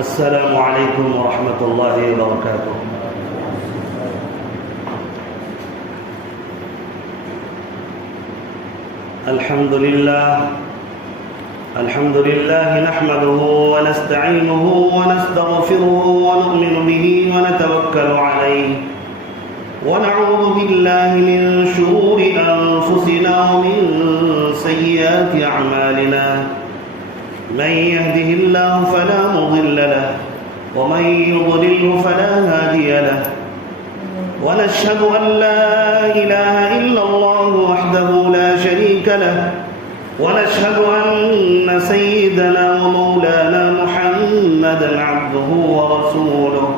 السلام عليكم ورحمة الله وبركاته. الحمد لله نحمده ونستعينه ونستغفره ونؤمن به ونتوكل عليه ونعوذ بالله من شرور أنفسنا ومن سيئات أعمالنا. من يهده الله فلا مضل له ومن يضلله فلا هادي له، ونشهد أن لا إله إلا الله وحده لا شريك له، ونشهد أن سيدنا ومولانا محمدا عبده ورسوله.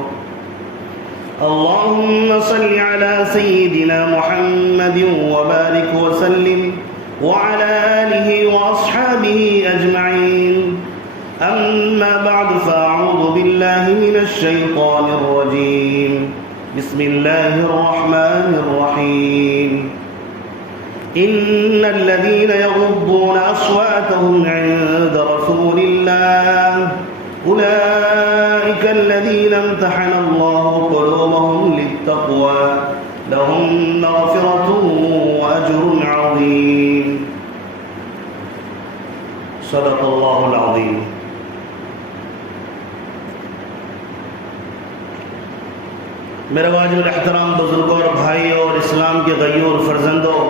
اللهم صل على سيدنا محمد وبارك وسلم وعلى آله وأصحابه أجمعين. أما بعد، فأعوذ بالله من الشيطان الرجيم. بسم الله الرحمن الرحيم. إن الذين يغضون أصواتهم عند رسول الله أولئك الذين امتحن الله قلوبهم للتقوى لهم مغفرة وأجر عظيم. صدق الله العظيم. میرے واجب الاحترام بزرگوں اور بھائیوں اور اسلام کے غیور فرزندوں،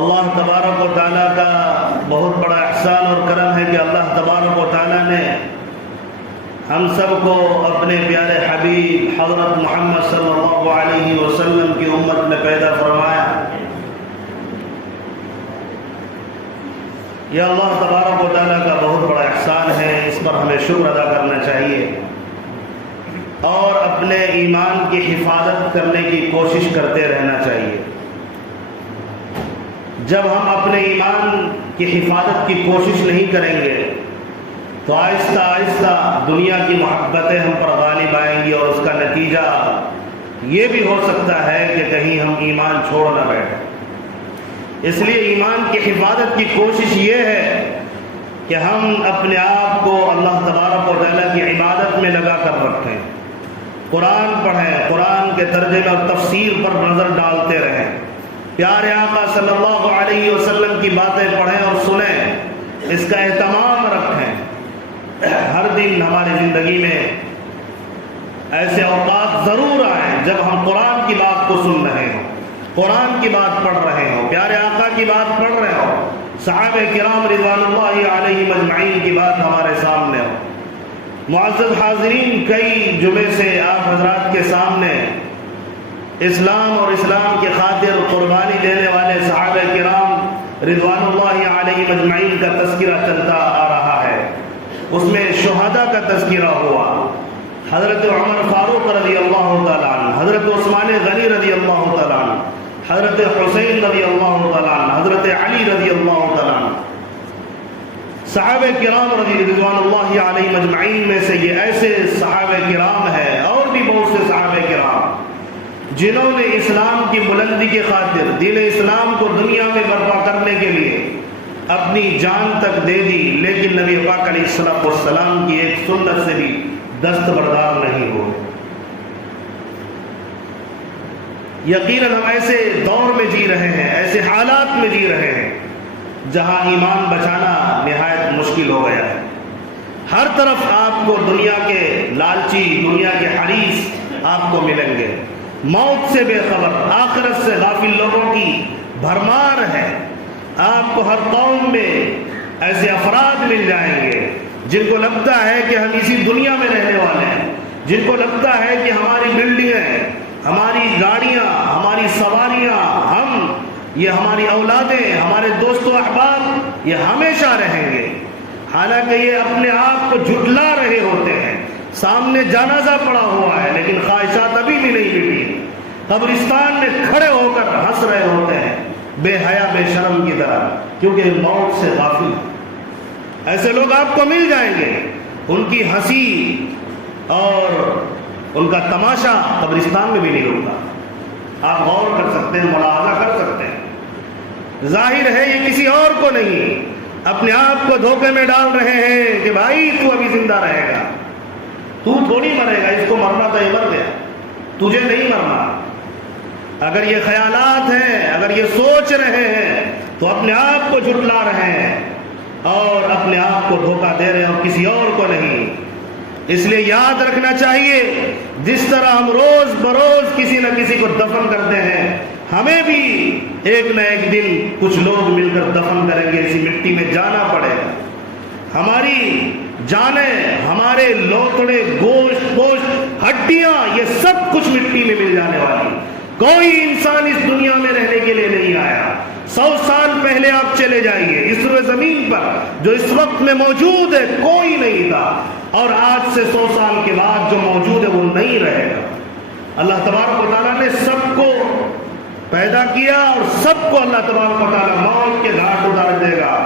اللہ تبارک و تعالیٰ کا بہت بڑا احسان اور کرم ہے کہ اللہ تبارک و تعالیٰ نے ہم سب کو اپنے پیارے حبیب حضرت محمد صلی اللہ علیہ وسلم کی امت میں پیدا فرمایا۔ یہ اللہ تبارک و تعالیٰ کا بہت بڑا احسان ہے، اس پر ہمیں شکر ادا کرنا چاہیے اور اپنے ایمان کی حفاظت کرنے کی کوشش کرتے رہنا چاہیے۔ جب ہم اپنے ایمان کی حفاظت کی کوشش نہیں کریں گے تو آہستہ آہستہ دنیا کی محبتیں ہم پر غالب آئیں گی، اور اس کا نتیجہ یہ بھی ہو سکتا ہے کہ کہیں ہم ایمان چھوڑ نہ بیٹھیں۔ اس لیے ایمان کی حفاظت کی کوشش یہ ہے کہ ہم اپنے آپ کو اللہ تبارک و تعالیٰ کی عبادت میں لگا کر رکھیں، قرآن پڑھیں، قرآن کے ترجمے اور تفسیر پر نظر ڈالتے رہیں، پیارے آقا صلی اللہ علیہ وسلم کی باتیں پڑھیں اور سنیں، اس کا اہتمام رکھیں۔ ہر دن ہماری زندگی میں ایسے اوقات ضرور آئیں جب ہم قرآن کی بات کو سن رہے ہوں، قرآن کی بات پڑھ رہے ہوں، پیارے آقا کی بات پڑھ رہے ہوں، صحابہ کرام رضوان اللہ علیہم اجمعین کی بات ہمارے سامنے ہو۔ معزز حاضرین، کئی جمعے سے آپ حضرات کے سامنے اسلام اور اسلام کی خاطر قربانی دینے والے صحابہ کرام رضوان اللہ علیہم اجمعین کا تذکرہ چلتا آ رہا ہے۔ اس میں شہداء کا تذکرہ ہوا، حضرت عمر فاروق رضی اللہ تعالیٰ عنہ، حضرت عثمان غنی رضی اللہ تعالیٰ عنہ، حضرت حسین رضی اللہ تعالیٰ عنہ، حضرت علی رضی اللہ تعالیٰ عنہ۔ صحابہ کرام رضوان اللہ علیہم اجمعین میں سے یہ ایسے صحابہ کرام ہیں اور بھی بہت سے صحابہ کرام جنہوں نے اسلام کی بلندی کی خاطر دین اسلام کو دنیا میں برپا کرنے کے لیے اپنی جان تک دے دی، لیکن نبی پاک علیہ السلام کی ایک سنت سے بھی دستبردار نہیں ہوئے۔ یقیناً ہم ایسے دور میں جی رہے ہیں، ایسے حالات میں جی رہے ہیں جہاں ایمان بچانا نہایت مشکل ہو گیا ہے۔ ہر طرف آپ کو دنیا کے لالچی، دنیا کے حریص آپ کو ملیں گے، موت سے بے خبر، آخرت سے غافل لوگوں کی بھرمار ہے۔ آپ کو ہر قوم میں ایسے افراد مل جائیں گے جن کو لگتا ہے کہ ہم اسی دنیا میں رہنے والے ہیں، جن کو لگتا ہے کہ ہماری بلڈنگیں، ہماری گاڑیاں، ہماری سواریاں، یہ ہماری اولادیں، ہمارے دوست و احباب یہ ہمیشہ رہیں گے، حالانکہ یہ اپنے آپ کو جھٹلا رہے ہوتے ہیں۔ سامنے جنازہ پڑا ہوا ہے لیکن خواہشات ابھی بھی نہیں ملی، قبرستان میں کھڑے ہو کر ہنس رہے ہوتے ہیں بے حیا بے شرم کی طرح، کیونکہ موت سے غافل۔ ایسے لوگ آپ کو مل جائیں گے، ان کی ہنسی اور ان کا تماشا قبرستان میں بھی نہیں ہوتا۔ آپ غور کر سکتے ہیں، ملاحظہ کر سکتے ہیں، ظاہر ہے یہ کسی اور کو نہیں اپنے آپ کو دھوکے میں ڈال رہے ہیں کہ بھائی تو ابھی زندہ رہے گا، تو تھوڑی مرے گا، اس کو مرنا تھا، یہ مر گیا، تجھے نہیں مرنا۔ اگر یہ خیالات ہیں، اگر یہ سوچ رہے ہیں تو اپنے آپ کو جھٹلا رہے ہیں اور اپنے آپ کو دھوکہ دے رہے ہیں اور کسی اور کو نہیں۔ اس لیے یاد رکھنا چاہیے، جس طرح ہم روز بروز کسی نہ کسی کو دفن کرتے ہیں، ہمیں بھی ایک نہ ایک دن کچھ لوگ مل کر دفن کریں گے، اسی مٹی میں جانا پڑے گا۔ ہماری جانیں، ہمارے لوتڑے، گوشت پوشت، ہڈیاں، یہ سب کچھ مٹی میں مل جانے والی۔ کوئی انسان اس دنیا میں رہنے کے لیے نہیں آیا۔ 100 سال پہلے آپ چلے جائیے، اس روئے زمین پر جو اس وقت میں موجود ہے کوئی نہیں تھا، اور آج سے 100 سال کے بعد جو موجود ہے وہ نہیں رہے گا۔ اللہ تبارک و تعالیٰ نے سب کو پیدا کیا اور سب کو اللہ تبارک و تعالیٰ موت کے گھاٹ اتار دے گا۔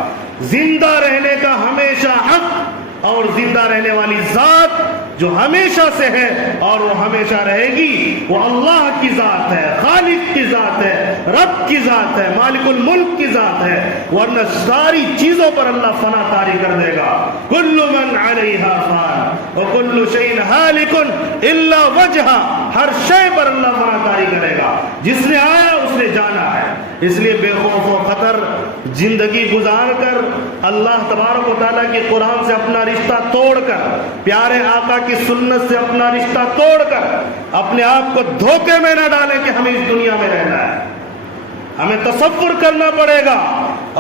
زندہ رہنے کا ہمیشہ حق اور زندہ رہنے والی ذات جو ہمیشہ سے ہے اور وہ ہمیشہ رہے گی، وہ اللہ کی ذات ہے، خالق کی ذات ہے، رب کی ذات ہے، مالک الملک کی ذات ہے، ورنہ ساری چیزوں پر اللہ فنا طاری کر دے گا۔ کل من علیہا فان وکل شیء ہالک الا وجہہ، ہر شے پر اللہ فنا طاری کرے گا۔ جس نے آیا اس نے جانا ہے، اس لیے بے خوف و خطر زندگی گزار کر اللہ تبارک و تعالیٰ کے قرآن سے اپنا رشتہ توڑ کر، پیارے آقا کی سنت سے اپنا رشتہ توڑ کر اپنے آپ کو دھوکے میں نہ ڈالیں کہ ہمیں اس دنیا میں رہنا ہے۔ ہمیں تصور کرنا پڑے گا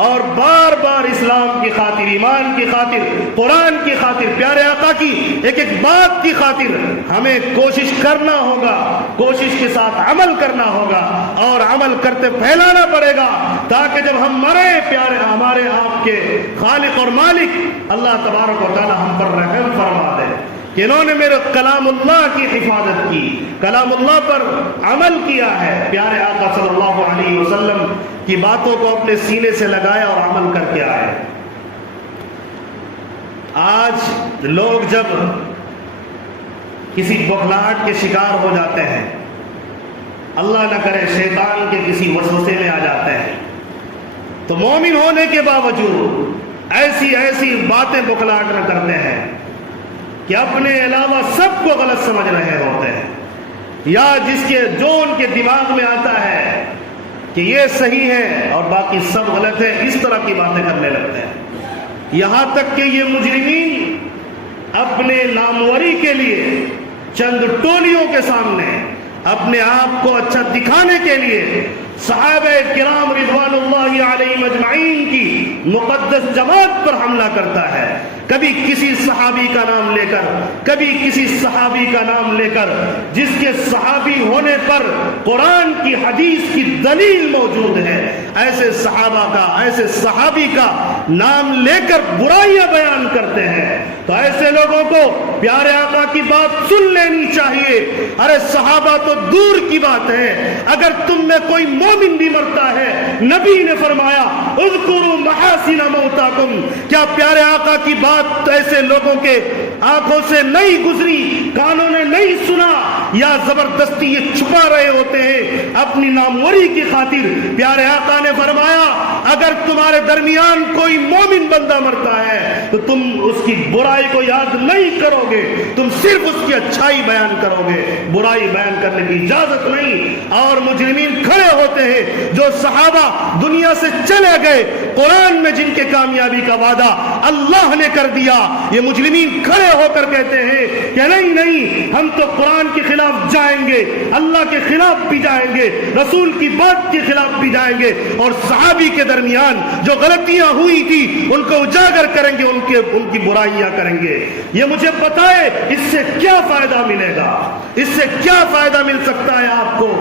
اور بار بار اسلام کی خاطر، ایمان کی خاطر، قرآن کی خاطر، پیارے آقا کی ایک ایک بات کی خاطر ہمیں کوشش کرنا ہوگا، کوشش کے ساتھ عمل کرنا ہوگا اور عمل کرتے پھیلانا پڑے گا، تاکہ جب ہم مریں پیارے ہمارے آپ کے خالق اور مالک اللہ تبارک و تعالی ہم پر رحم فرما دے کہ انہوں نے میرے کلام اللہ کی حفاظت کی، کلام اللہ پر عمل کیا ہے، پیارے آقا صلی اللہ علیہ وسلم کی باتوں کو اپنے سینے سے لگایا اور عمل کر کے آئے۔ آج لوگ جب کسی بخلاہٹ کے شکار ہو جاتے ہیں، اللہ نہ کرے شیطان کے کسی وسوسے میں آ جاتے ہیں، تو مومن ہونے کے باوجود ایسی باتیں بخلاہٹ میں کرتے ہیں کہ اپنے علاوہ سب کو غلط سمجھ رہے ہوتے ہیں، یا جو ان کے دماغ میں آتا ہے کہ یہ صحیح ہے اور باقی سب غلط ہے، اس طرح کی باتیں کرنے لگتے ہیں، یہاں تک کہ یہ مجرمین اپنے ناموری کے لیے چند ٹولیوں کے سامنے اپنے آپ کو اچھا دکھانے کے لیے صحابہ کرام رضوان اللہ علیہم اجمعین کی مقدس جماعت پر حملہ کرتا ہے، کبھی کسی صحابی کا نام لے کر، کبھی کسی صحابی کا نام لے کر جس کے صحابی ہونے پر قرآن کی حدیث کی دلیل موجود ہے، ایسے صحابہ کا، ایسے صحابی کا نام لے کر برائیاں بیان کرتے ہیں۔ تو ایسے لوگوں کو پیارے آقا کی بات سن لینی چاہیے۔ ارے صحابہ تو دور کی بات ہے، اگر تم میں کوئی مومن بھی مرتا ہے، نبی نے فرمایا اذکروا محاسن موتاکم، کیا پیارے آقا کی بات ایسے لوگوں کے آنکھوں سے نہیں گزری، کانوں نے نہیں سنا، یا زبردستی یہ چھپا رہے ہوتے ہیں اپنی ناموری کی خاطر؟ پیارے آقا نے فرمایا اگر تمہارے درمیان کوئی مومن بندہ مرتا ہے تو تم اس کی برائی کو یاد نہیں کرو گے، تم صرف اس کی اچھائی بیان کرو گے، برائی بیان کرنے کی اجازت نہیں۔ اور مجرمین کھڑے ہوتے ہیں، جو صحابہ دنیا سے چلے گئے، قرآن میں جن کے کامیابی کا وعدہ اللہ نے کر دیا، یہ مجرمین کھڑے ہو کر کہتے ہیں کہ نہیں ہم تو قرآن کے خلاف جائیں گے، اللہ کے خلاف بھی جائیں گے، رسول کی بات کے خلاف بھی جائیں گے، اور صحابی کے درمیان جو غلطیاں ہوئی تھی ان کو اجاگر کریں گے، ان کی برائیاں کریں گے۔ یہ مجھے بتائے اس سے کیا فائدہ ملے گا، اس سے کیا فائدہ مل سکتا ہے آپ کو؟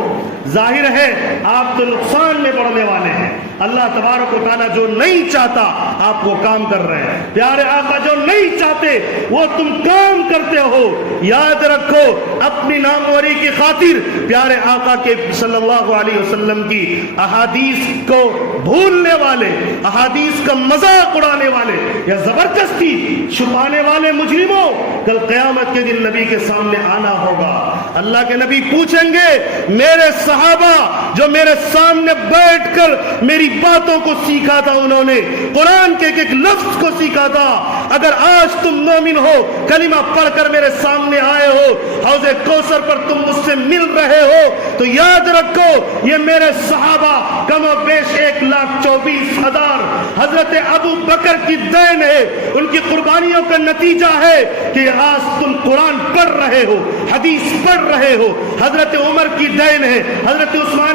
ظاہر ہے آپ تو نقصان میں پڑنے والے ہیں۔ اللہ تبارک و تعالیٰ جو نہیں چاہتا آپ وہ کام کر رہے ہیں، پیارے آقا جو نہیں چاہتے وہ تم کام کرتے ہو۔ یاد رکھو اپنی ناموری کی خاطر پیارے آقا کے صلی اللہ علیہ وسلم کی احادیث کو بھولنے والے، احادیث کا مذاق اڑانے والے یا زبردستی چھپانے والے مجرموں، کل قیامت کے دن نبی کے سامنے آنا ہوگا۔ اللہ کے نبی پوچھیں گے میرے صحابہ جو میرے سامنے بیٹھ کر میری باتوں کو سیکھا تھا، انہوں نے قرآن کے ایک ایک لفظ کو سیکھا تھا، اگر آج تم مومن ہو، کلمہ پڑھ کر میرے سامنے آئے ہو، حوض کوثر پر تم مجھ سے مل رہے ہو، تو یاد رکھو یہ میرے صحابہ کم و بیش 1,24,000 حضرت ابو بکر کی دین ہے، ان کی قربانیوں کا نتیجہ ہے کہ آج تم قرآن پڑھ رہے ہو، حدیث پڑھ رہے ہو۔ حضرت عمر کی دین ہے، حضرت عثمان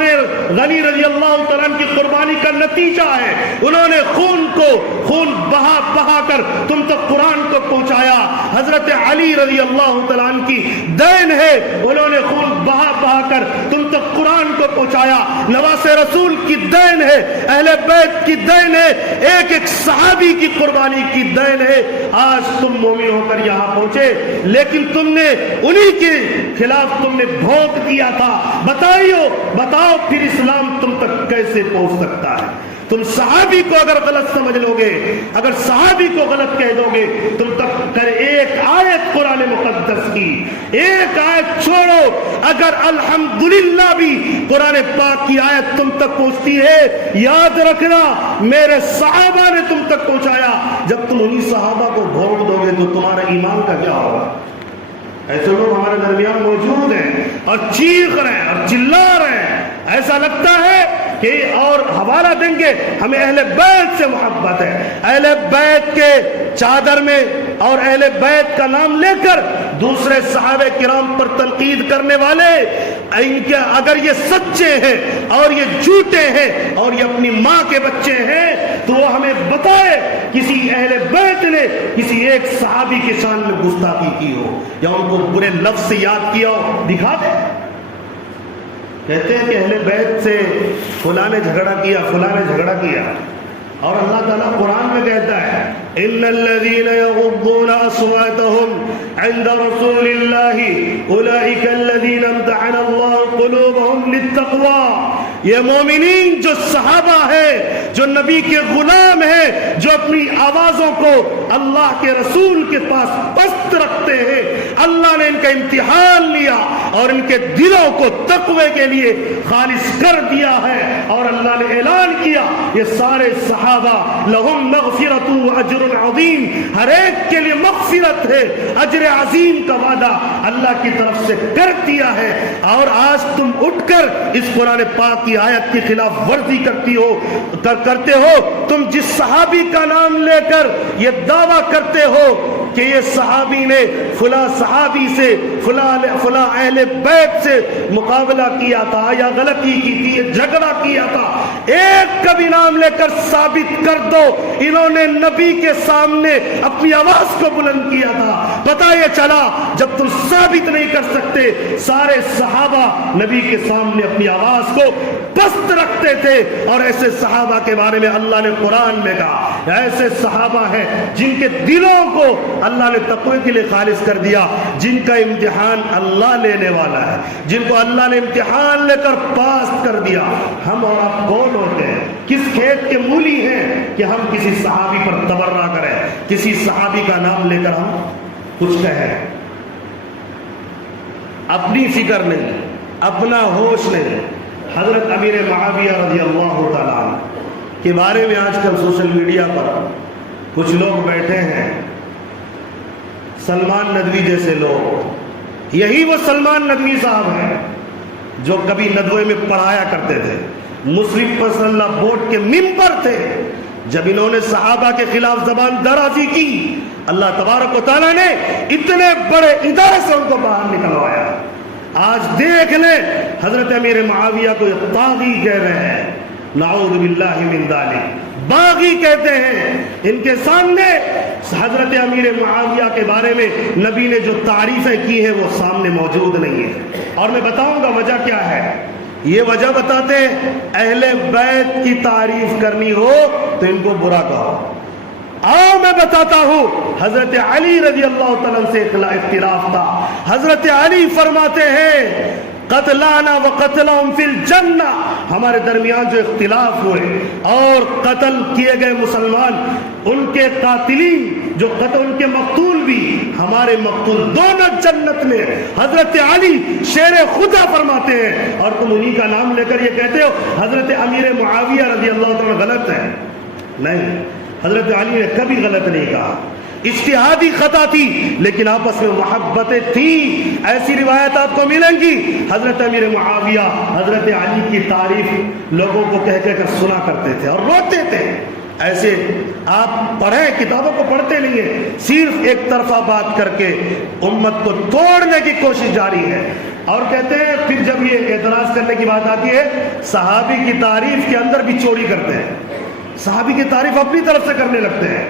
غنی رضی اللہ تعالیٰ عنہ کی قربانی کا نتیجہ ہے، انہوں نے خون بہا کر تم تک قرآن کو پہنچایا۔ حضرت علی رضی اللہ تعالیٰ عنہ کی دین ہے، انہوں نے خون بہا کر تم تک قرآن کو پہنچایا۔ نواز رسول کی دین ہے، اہل بیت کی دین ہے، ایک ایک صحابی کی قربانی کی دین ہے، آج تم مومن ہو کر یہاں پہنچے، لیکن تم نے انہی کے خلاف تم نے بھونک دیا تھا۔ بتاؤ پھر اسلام تم تک کیسے پہنچ سکتا ہے؟ تم صحابی کو اگر غلط سمجھ لو گے، اگر صحابی کو غلط کہہ دو گے، تم تک ایک آیت قرآن مقدس کی ایک آیت چھوڑو، اگر الحمدللہ بھی قرآن پاک کی آیت تم تک پہنچتی ہے، یاد رکھنا میرے صحابہ نے تم تک پہنچایا۔ جب تم انہی صحابہ کو بھونک دو گے تو تمہارا ایمان کا کیا ہوگا؟ ایسے لوگ ہمارے درمیان موجود ہیں اور چیخ رہے ہیں اور چلا رہے ہیں، ایسا لگتا ہے کہ اور حوالہ دیں گے ہمیں اہل بیت سے محبت ہے۔ اہل بیت کے چادر میں اور اہل بیت کا نام لے کر دوسرے صحابہ کرام پر تنقید کرنے والے اگر یہ سچے ہیں اور یہ جھوٹے ہیں اور یہ اپنی ماں کے بچے ہیں تو وہ ہمیں بتائے کسی اہل بیت نے کسی ایک صحابی کے شان میں گستاخی کی ہو یا ان کو برے لفظ سے یاد کیا ہو، دکھا دے۔ کہتے ہیں کہ اہل بیت سے فلاں نے جھگڑا کیا، اور اللہ تعالیٰ قرآن میں کہتا ہے ان الذين يغضون اصواتهم عند رسول الله اولئك الذين امتحن الله قلوبهم للتقوى۔ یہ مومنین جو صحابہ ہیں، جو نبی کے غلام ہیں، جو اپنی آوازوں کو اللہ کے رسول کے پاس پست رکھتے ہیں، اللہ نے ان کا امتحان لیا اور ان کے دلوں کو تقوی کے لیے خالص کر دیا ہے، اور اللہ نے اعلان کیا یہ سارے صحابہ لہم مغفرۃ و اجر عظیم، ہر ایک کے لیے مغفرت ہے، اجر عظیم کا وعدہ اللہ کی طرف سے کر دیا ہے۔ اور آج تم اٹھ کر اس قرآن پاک کی آیت کی خلاف ورزی کرتے ہو، تم جس صحابی کا نام لے کر یہ دعویٰ کرتے ہو کہ یہ صحابی نے فلاں صحابی سے فلاں اہل بیت سے مقابلہ کیا تھا یا غلطی کی تھی، یہ جھگڑا کیا تھا، ایک کا بھی نام لے کر ثابت کر دو انہوں نے نبی کے سامنے اپنی آواز کو بلند کیا تھا۔ پتہ یہ چلا جب تم ثابت نہیں کر سکتے، سارے صحابہ نبی کے سامنے اپنی آواز کو پست رکھتے تھے، اور ایسے صحابہ کے بارے میں اللہ نے قرآن میں کہا ایسے صحابہ ہیں جن کے دلوں کو اللہ نے تقوی کے لیے خالص کر دیا، جن کا امتحان اللہ لینے والا ہے، جن کو اللہ نے امتحان لے کر پاس کر دیا۔ ہم اور آپ کون ہوتے ہیں، کس کھیت کے مولی ہیں کہ ہم کسی صحابی پر تبرہ کریں، کسی صحابی کا نام لے کر ہم کچھ کہیں؟ اپنی فکر نہیں، اپنا ہوش نہیں۔ حضرت امیر معاویہ رضی اللہ تعالیٰ عنہ کے بارے میں آج کل سوشل میڈیا پر کچھ لوگ بیٹھے ہیں، سلمان ندوی جیسے لوگ، یہی وہ سلمان ندوی صاحب ہیں جو کبھی ندوے میں پڑھایا کرتے تھے، مسلم پرسنل اللہ بورڈ کے ممبر تھے۔ جب انہوں نے صحابہ کے خلاف زبان درازی کی، اللہ تبارک و تعالیٰ نے اتنے بڑے ادارے سے ان کو باہر نکلوایا۔ آج دیکھ لیں حضرت امیر معاویہ کو طاغی کہہ رہے ہیں، نعوذ باللہ من ذالک، باغی کہتے ہیں۔ ان کے سامنے حضرت امیر معاویہ کے بارے میں نبی نے جو تعریفیں کی ہیں وہ سامنے موجود نہیں ہے، اور میں بتاؤں گا وجہ کیا ہے۔ یہ وجہ بتاتے ہیں اہل بیت کی تعریف کرنی ہو تو ان کو برا کہو۔ آؤ میں بتاتا ہوں، حضرت علی رضی اللہ تعالیٰ سے اختلاف تھا۔ حضرت علی فرماتے ہیں قتلانا و قتلہم فی الجنہ، ہمارے درمیان جو اختلاف ہوئے اور قتل کیے گئے مسلمان، ان کے قاتلین جو قتل ان کے مقتول بھی ہمارے مارے مقتول دونوں جنت میں. حضرت علی شیر خدا فرماتے ہیں اور تم انہی کا نام لے کر یہ کہتے ہو حضرت امیر معاویہ رضی اللہ عنہ غلط ہے. نہیں، حضرت علی نے کبھی غلط نہیں کہا. اجتہادی خطا تھی لیکن آپس میں محبتیں تھیں. ایسی روایت آپ کو ملیں گی حضرت امیر معاویہ حضرت علی کی تعریف لوگوں کو کہہ کہہ کر سنا کرتے تھے اور روتے تھے. ایسے آپ پڑھیں، کتابوں کو پڑھتے نہیں ہیں، صرف ایک طرفہ بات کر کے امت کو توڑنے کی کوشش جاری ہے. اور کہتے ہیں پھر جب یہ اعتراض کرنے کی بات آتی ہے صحابی کی تعریف کے اندر بھی چوری کرتے ہیں. صحابی کی تعریف اپنی طرف سے کرنے لگتے ہیں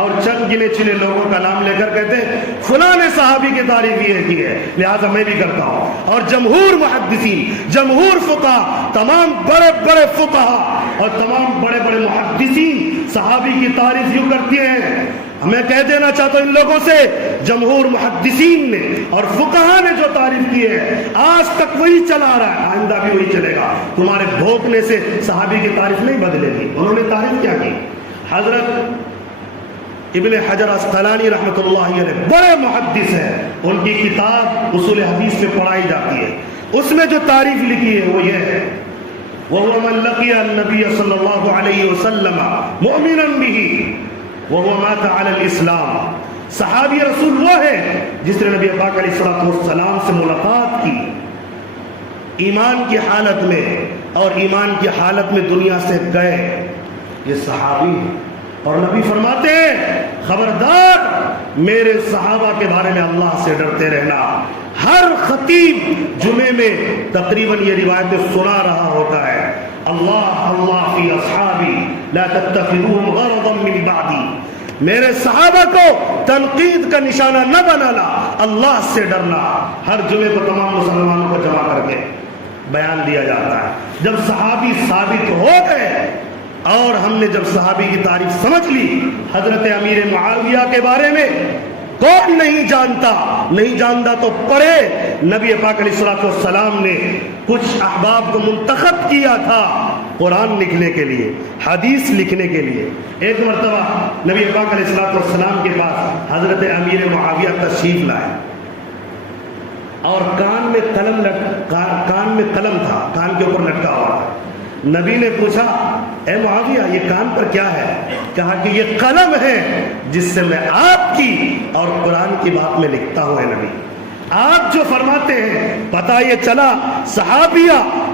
اور چند گنے چنے لوگوں کا نام لے کر کہتے ہیں فلاں نے صحابی کی تعریف یہ کی ہے لہذا میں بھی کرتا ہوں. اور جمہور محدثین، جمہور فقہا، تمام بڑے بڑے فقہا اور تمام بڑے بڑے محدثین صحابی کی تعریف یوں کرتی ہیں. میں کہہ دینا چاہتا ہوں ان لوگوں سے جمہور محدثین نے اور فقہا نے جو تعریف کی ہے آج تک وہی چلا رہا ہے، آئندہ بھی وہی چلے گا. تمہارے بھونکنے سے صحابی کی تعریف نہیں بدلے گی. انہوں نے تعریف کیا کی؟ حضرت ابن حجر اسقلانی رحمۃ اللہ علیہ بڑے محدث ہیں، ان کی کتاب اصول حدیث میں پڑھائی جاتی ہے. اس میں جو تعریف لکھی ہے وہ یہ ہے وَهُوَ مَنْ لَقِيَ النَّبِيَّ صلی اللہ علیہ وسلم مُؤْمِنًا بِهِ وَهُوَ مَاتَ عَلَى الْإِسْلَامِ. صحابی رسول وہ ہے جس نے نبی پاک علیہ السلام سے ملاقات کی ایمان کی حالت میں اور ایمان کی حالت میں دنیا سے گئے. یہ صحابی ہے اور نبی فرماتے ہیں خبردار میرے صحابہ کے بارے میں اللہ سے ڈرتے رہنا. ہر خطیب جمعے میں تقریباً یہ روایتیں سنا رہا ہوتا ہے اللہ اللہ فی اصحابی لا تتخذوهم غرضا من بعدی. میرے صحابہ کو تنقید کا نشانہ نہ بنانا، اللہ سے ڈرنا. ہر جمعے کو تمام مسلمانوں کو جمع کر کے بیان دیا جاتا ہے. جب صحابی ثابت ہو گئے اور ہم نے جب صحابی کی تعریف سمجھ لی، حضرت امیر معاویہ کے بارے میں کون نہیں جانتا تو پڑھے. نبی پاک علیہ السلام نے کچھ احباب کو منتخب کیا تھا قرآن لکھنے کے لیے، حدیث لکھنے کے لیے. ایک مرتبہ نبی پاک علیہ السلام کے پاس حضرت امیر معاویہ تشریف لائے اور کان میں قلم تھا، کان کے اوپر لٹکا ہوا تھا. نبی نے پوچھا اے معاویہ یہ کان پر کیا ہے؟ کہا کہ یہ قلم ہے جس سے میں آپ کی اور قرآن کی بات میں لکھتا ہوں. نبی آپ جو فرماتے ہیں پتہ یہ چلا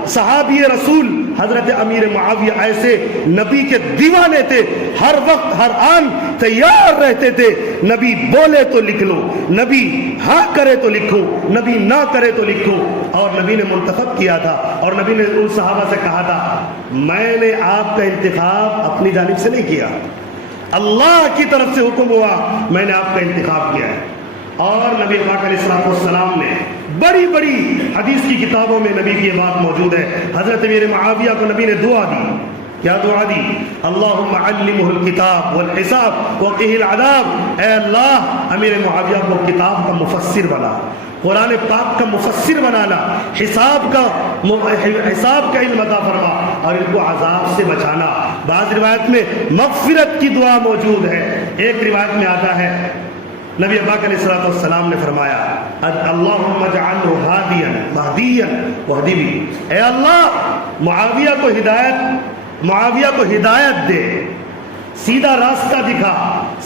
صحابی رسول حضرت امیر معاویہ ایسے نبی کے دیوانے تھے، ہر وقت ہر آن تیار رہتے تھے. نبی بولے تو لکھ لو، نبی ہاں کرے تو لکھو، نبی نہ کرے تو لکھو. اور نبی نے منتخب کیا تھا اور نبی نے ان صحابہ سے کہا تھا میں نے آپ کا انتخاب اپنی جانب سے نہیں کیا، اللہ کی طرف سے حکم ہوا میں نے آپ کا انتخاب کیا ہے. اور نبی پاک علیہ السلام نے بڑی بڑی حدیث کی کتابوں میں نبی کی یہ بات موجود ہے. حضرت امیر معاویہ کو نبی نے دعا دی. کیا دعا دی؟ اللہم علمہ الکتاب والحساب وقہ العذاب. اے اللہ امیر معاویہ کو کتاب کا مفسر بنا، قرآن پاک کا مفسر بنانا، حساب کا علم عطا فرما اور ان کو عذاب سے بچانا. بعض روایت میں مغفرت کی دعا موجود ہے. ایک روایت میں آتا ہے نبی پاک علیہ السلام نے فرمایا اللہم اجعلہ ہادیا مہدیا واہدی بہ. اے اللہ معاویہ کو ہدایت دے، سیدھا راستہ دکھا،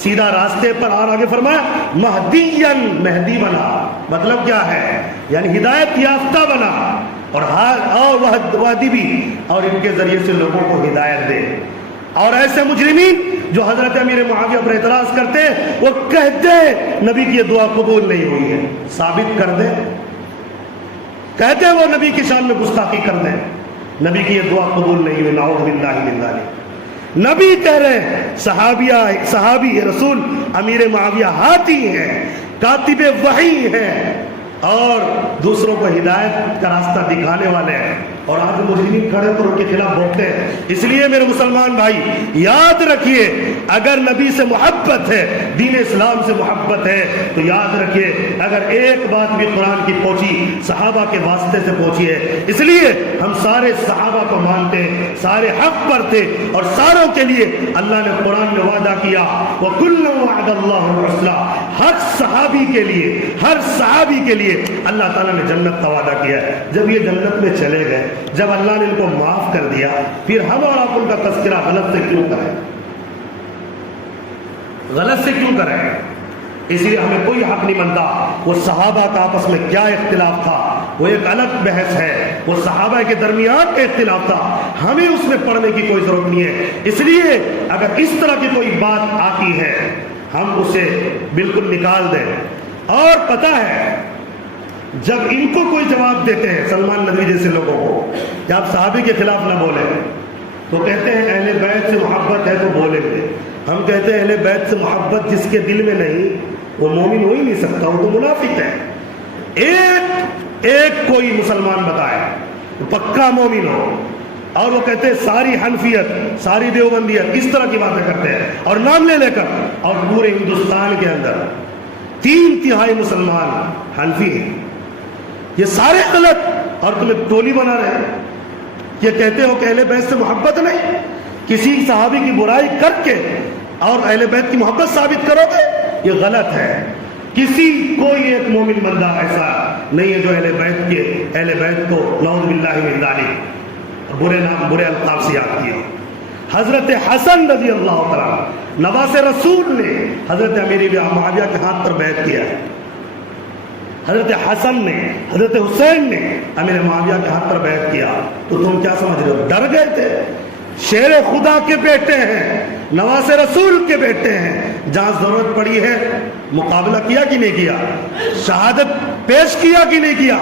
سیدھا راستے پر. اور آگے فرمایا مہدیا، مہدی بنا. مطلب کیا ہے؟ یعنی ہدایت یافتہ بنا اور وہدی بھی، اور ان کے ذریعے سے لوگوں کو ہدایت دے. اور ایسے مجرمین جو حضرت امیر معاویہ پر اعتراض کرتے وہ کہتے نبی کی یہ دعا قبول نہیں ہوئی ہے، ثابت کر دے. کہتے وہ نبی کی شان میں گستاخی کر دیں، نبی کی یہ دعا قبول نہیں ہوئی. نعوذ باللہ من ذلک. نبی کہہ رہے ہیں صحابی رسول امیر معاویہ ہاتھی ہیں، کاتب وحی ہیں اور دوسروں کو ہدایت کا راستہ دکھانے والے ہیں. اور آج مجرمین کھڑے تو ان کے خلاف بولتے ہیں. اس لیے میرے مسلمان بھائی یاد رکھیے اگر نبی سے محبت ہے، دین اسلام سے محبت ہے تو یاد رکھیے اگر ایک بات بھی قرآن کی پہنچی صحابہ کے واسطے سے پہنچی ہے. اس لیے ہم سارے صحابہ کو مانتے ہیں، سارے حق پر تھے اور ساروں کے لیے اللہ نے قرآن میں وعدہ کیا وَكُلًّا وَعَدَ اللَّهُ الْحُسْنَىٰ. ہر صحابہ صحابی کے لیے، ہر صحابی کے لیے اللہ تعالیٰ نے جنت کا وعدہ کیا ہے۔ جب یہ جنت میں چلے گئے، جب اللہ نے ان کو معاف کر دیا، پھر ہم اور آپ ان کا تذکرہ غلط سے کیوں کریں؟ غلط سے کیوں کریں؟ اس لیے ہمیں کوئی حق نہیں بنتا۔ وہ صحابہ کا آپس میں کیا اختلاف تھا وہ ایک الگ بحث ہے، وہ صحابہ کے درمیان کا اختلاف تھا، ہمیں اس میں پڑھنے کی کوئی ضرورت نہیں ہے۔ اس لیے اگر اس طرح کی کوئی بات آتی ہے ہم اسے بالکل نکال دیں۔ اور پتہ ہے جب ان کو کوئی جواب دیتے ہیں سلمان ندوی جیسے لوگوں کو کہ آپ صحابی کے خلاف نہ بولیں، تو کہتے ہیں اہل بیت سے محبت ہے تو بولیں گے۔ ہم کہتے ہیں اہل بیت سے محبت جس کے دل میں نہیں وہ مومن ہو ہی نہیں سکتا، وہ تو منافق ہے۔ ایک کوئی مسلمان بتائے پکا مومن ہو، اور وہ کہتے ہیں ساری حنفیت، ساری دیوبندیت، اس طرح کی باتیں کرتے ہیں اور نام لے کر، اور پورے ہندوستان کے اندر 3/3 مسلمان حنفی ہیں، یہ سارے غلط، اور تمہیں ٹولی بنا رہے ہیں۔ یہ کہتے ہو کہ اہل بیت سے محبت نہیں، کسی صحابی کی برائی کر کے اور اہل بیت کی محبت ثابت کرو گے، یہ غلط ہے۔ کسی کوئی ایک مومن بندہ ایسا نہیں ہے جو اہل بیت کو نعوذ باللہ من ذالک برے القاب سے یاد کیا۔ حضرت حسن رضی اللہ تعالیٰ نواز رسول نے حضرت امیر معاویہ کے ہاتھ پر بیعت کیا ہے۔ حضرت حسن نے، حضرت حسین نے امیر معاویہ کے ہاتھ پر بیعت کیا، تو تم کیا سمجھ رہے ہو ڈر گئے تھے؟ شیر خدا کے بیٹے ہیں، نواز رسول کے بیٹے ہیں، جہاں ضرورت پڑی ہے مقابلہ کیا کہ نہیں کیا؟ شہادت پیش کیا کہ نہیں کیا؟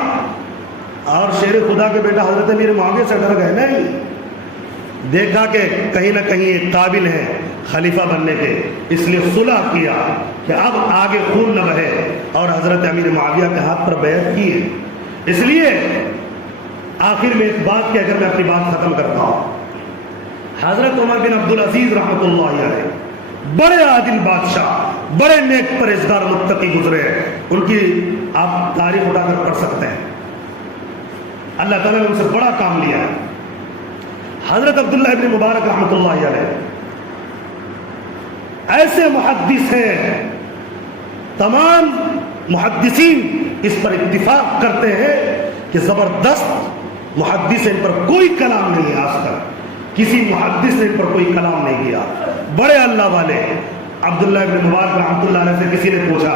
اور شیر خدا کے بیٹا حضرت امیر معاویہ سے ڈر گئے؟ نہیں، دیکھا کہ کہیں نہ کہیں ایک قابل ہے خلیفہ بننے کے، اس لیے صلح کیا کہ اب آگے خون نہ بہے، اور حضرت امیر معاویہ کے ہاتھ پر بیعت کی ہے۔ اس لیے آخر میں ایک بات کہہ کر میں اپنی بات ختم کرتا ہوں۔ حضرت عمر بن عبدالعزیز رحمۃ اللہ علیہ بڑے عادل بادشاہ، بڑے نیک پرہیزگار متقی گزرے ہیں، ان کی آپ تاریخ اٹھا کر پڑھ سکتے ہیں۔ اللہ تعالیٰ نے ان سے بڑا کام لیا ہے۔ حضرت عبداللہ ابن مبارک رحمۃ اللہ علیہ ایسے محدث ہیں، تمام محدثین اس پر اتفاق کرتے ہیں کہ زبردست محدث، ان پر کوئی کلام نہیں ہے، آج تک کسی محدث نے ان پر کوئی کلام نہیں کیا، بڑے اللہ والے۔ عبداللہ ابن مبارک رحمۃ اللہ علیہ سے کسی نے پوچھا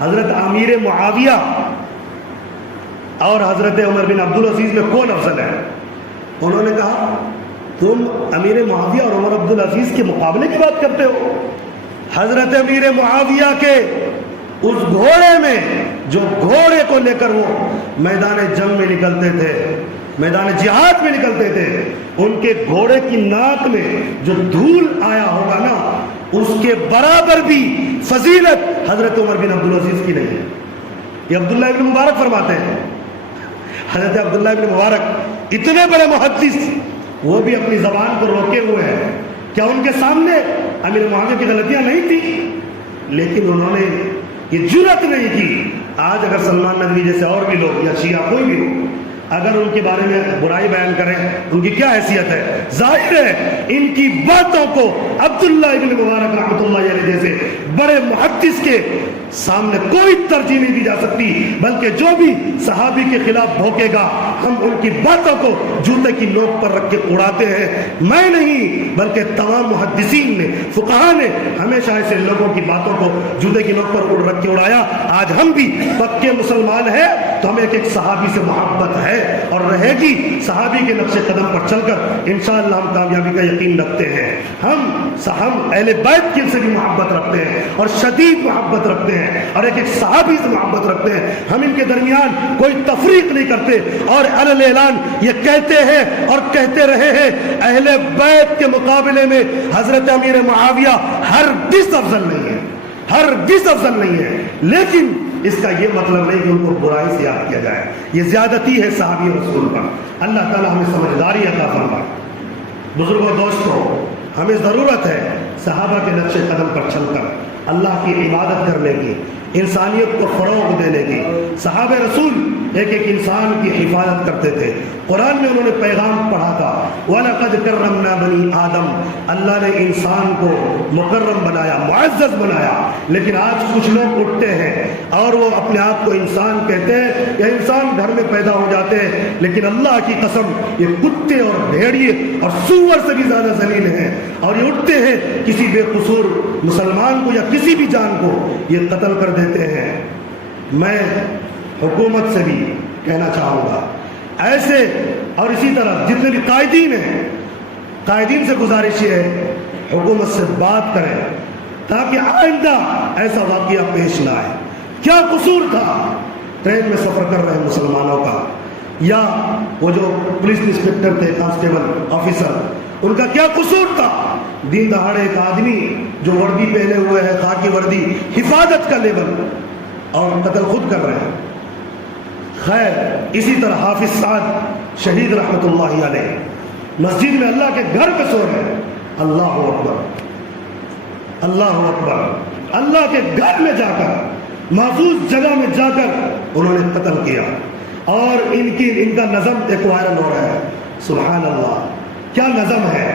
حضرت امیر معاویہ اور حضرت عمر بن عبدالعزیز میں کون افضل ہے؟ انہوں نے کہا تم امیر معاویہ اور عمر عبدالعزیز کے مقابلے کی بات کرتے ہو؟ حضرت امیر معاویہ کے اس گھوڑے میں، جو گھوڑے کو لے کر وہ میدان جنگ میں نکلتے تھے، میدان جہاد میں نکلتے تھے، ان کے گھوڑے کی ناک میں جو دھول آیا ہوگا نا، اس کے برابر بھی فضیلت حضرت عمر بن عبدالعزیز کی نہیں ہے۔ یہ عبداللہ ابن مبارک فرماتے ہیں۔ حضرت عبداللہ ابن مبارک اتنے بڑے محدث، وہ بھی اپنی زبان کو روکے ہوئے ہیں۔ کیا ان کے سامنے امیر معاویہ کی غلطیاں نہیں تھی؟ لیکن انہوں نے یہ جرأت نہیں کی۔ آج اگر سلمان ندوی جیسے اور بھی لوگ یا شیعہ کوئی بھی ہو اگر ان کے بارے میں برائی بیان کریں، ان کی کیا حیثیت ہے؟ ظاہر ہے ان کی باتوں کو عبداللہ ابن مبارک رحمۃ اللہ علیہ جیسے بڑے محدث کے سامنے کوئی ترجیح نہیں دی جا سکتی، بلکہ جو بھی صحابی کے خلاف بھوکے گا ہم ان کی باتوں کو جوتے کی نوک پر رکھ کے اڑاتے ہیں۔ میں نہیں بلکہ تمام محدثین نے، فقہاء نے ہمیشہ ایسے لوگوں کی باتوں کو جوتے کی نوک پر رکھ کے اڑایا۔ آج ہم بھی پکے مسلمان ہیں تو ہمیں ایک صحابی سے محبت ہے اور رہے گی۔ صحابی کے نقش قدم پر چل کر انشاءاللہ ہم کامیابی کا یقین رکھتے ہیں۔ ہم اہل بیت کے سے بھی محبت رکھتے ہیں اور شدید محبت رکھتے ہیں، اور ایک صحابی سے محبت رکھتے ہیں۔ ہم ان کے درمیان کوئی تفریق نہیں کرتے، اور علی اعلان یہ کہتے ہیں اور کہتے رہے ہیں اہل بیت کے مقابلے میں حضرت امیر معاویہ ہرگز افضل نہیں ہے، ہرگز افضل نہیں ہے۔ لیکن اس کا یہ مطلب نہیں کہ ان کو برائی سے یاد کیا جائے، یہ زیادتی ہے صحابی رسول پر۔ اللہ تعالی ہمیں سمجھداری عطا فرمائے۔ بزرگوں، دوستوں، ہمیں ضرورت ہے صحابہ کے نقش قدم پر چل کر اللہ کی عبادت کرنے کی، انسانیت کو فروغ دینے کی۔ صحابہ رسول ایک ایک انسان کی حفاظت کرتے تھے۔ قرآن میں انہوں نے پیغام پڑھا تھا، وَلَقَدْ كَرَّمْنَا بَنِي آدم، اللہ نے انسان کو مکرم بنایا، معزز بنایا۔ لیکن آج کچھ لوگ اٹھتے ہیں اور وہ اپنے آپ کو انسان کہتے ہیں، یا انسان گھر میں پیدا ہو جاتے ہیں، لیکن اللہ کی قسم یہ کتے اور بھیڑیے اور سور سے بھی زیادہ ذلیل ہیں، اور یہ اٹھتے ہیں کسی بے قصور مسلمان کو یا کسی بھی جان کو یہ قتل کر دیتے ہیں۔ میں حکومت سے بھی کہنا چاہوں گا، ایسے اور اسی طرح جتنے بھی قائدین ہیں، قائدین سے گزارش یہ ہے حکومت سے بات کریں تاکہ آئندہ ایسا واقعہ پیش نہ آئے۔ کیا قصور تھا ٹرین میں سفر کر رہے مسلمانوں کا، یا وہ جو پولیس انسپکٹر تھے، کانسٹیبل آفیسر، ان کا کیا قصور تھا؟ دین دہاڑے ایک آدمی جو وردی پہنے ہوئے ہے، خاکی وردی، حفاظت کا لیبل، اور قتل خود کر رہے ہیں۔ خیر، اسی طرح حافظ سعد شہید رحمۃ اللہ علیہ مسجد میں اللہ کے گھر پہ سو رہے ہیں۔ اللہ اکبر، اللہ اکبر، اللہ کے گھر میں جا کر، محفوظ جگہ میں جا کر انہوں نے قتل کیا، اور ان کا نظم ایک وائرل ہو رہا ہے۔ سبحان اللہ، کیا نظم ہے!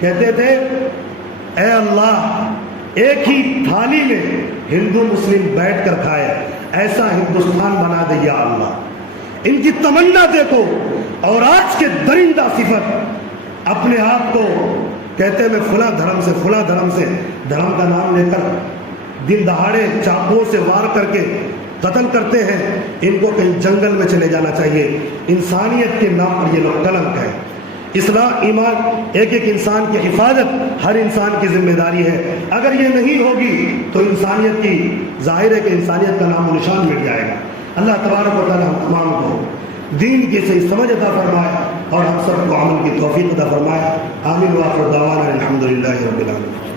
کہتے تھے، اے اللہ ایک ہی تھالی میں ہندو مسلم بیٹھ کر کھائے، ایسا ہندوستان بنا دے یا اللہ۔ ان کی تمنا دیکھو، اور آج کے درندہ صفت اپنے آپ کو کہتے ہیں میں فلاں دھرم سے، فلاں دھرم سے، دھرم کا نام لے کر دن دہاڑے چاقوؤں سے وار کر کے قتل کرتے ہیں۔ ان کو کہیں جنگل میں چلے جانا چاہیے۔ انسانیت کے نام پر یہ لوگ کلنک ہے۔ اصلاح ایمان، ایک ایک انسان کی حفاظت ہر انسان کی ذمہ داری ہے۔ اگر یہ نہیں ہوگی تو انسانیت کی، ظاہر ہے کہ انسانیت کا نام و نشان مٹ جائے گا۔ اللہ تبارک و تعالی ہم تمام کو دین کی صحیح سمجھ عطا فرمائے، اور ہم سب کو عمل کی توفیق عطا فرمائے۔ آمین، وآخر دعوانا الحمدللہ رب العالمین۔